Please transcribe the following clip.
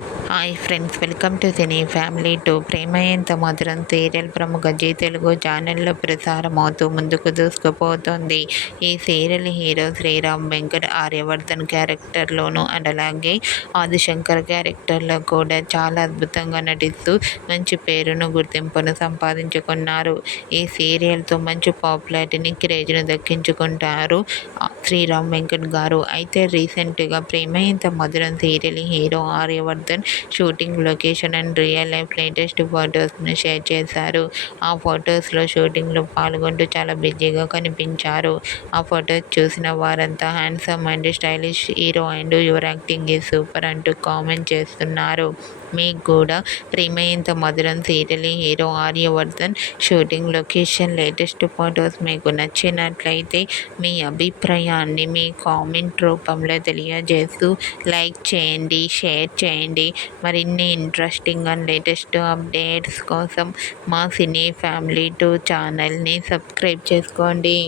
Hi friends, welcome to cine family two. ప్రేమ ఎంత మధురం సీరియల్ ప్రముఖ జీ తెలుగు ఛానల్లో ప్రసారం అవుతూ ముందుకు దూసుకుపోతుంది. ఈ సీరియల్ హీరో శ్రీరామ్ వెంకట్ ఆర్యవర్ధన్ క్యారెక్టర్లోనూ అండ్ అలాగే ఆదిశంకర్ క్యారెక్టర్లో కూడా చాలా అద్భుతంగా నటిస్తూ మంచి పేరును గుర్తింపును సంపాదించుకున్నారు. ఈ సీరియల్తో మంచి పాపులారిటీని క్రేజ్ను దక్కించుకుంటారు శ్రీరామ్ వెంకట్ గారు. అయితే రీసెంట్గా ప్రేమ ఎంత మధురం serial hero Aryavardhan shooting location and real life latest ఫొటోస్ను షేర్ చేశారు. ఆ ఫొటోస్లో షూటింగ్లో పాల్గొంటూ చాలా బిజీగా కనిపించారు. ఆ ఫొటోస్ చూసిన వారంతా handsome and stylish hero and your acting is super అంటూ కామెంట్ చేస్తున్నారు. మీకు కూడా ప్రేమ ఎంత మధురం serial hero Aryavardhan shooting location latest photos మీకు నచ్చినట్లయితే మీ అభిప్రాయాన్ని మీ కామెంట్ రూపంలో తెలియజేస్తూ లైక్ చేయండి, షేర్ చేయండి. మరిన్ని ఇంట్రెస్టింగ్ అండ్ లేటెస్ట్ అప్డేట్స్ కోసం మా సినీ ఫ్యామిలీ టూ ఛానల్ని సబ్స్క్రైబ్ చేసుకోండి.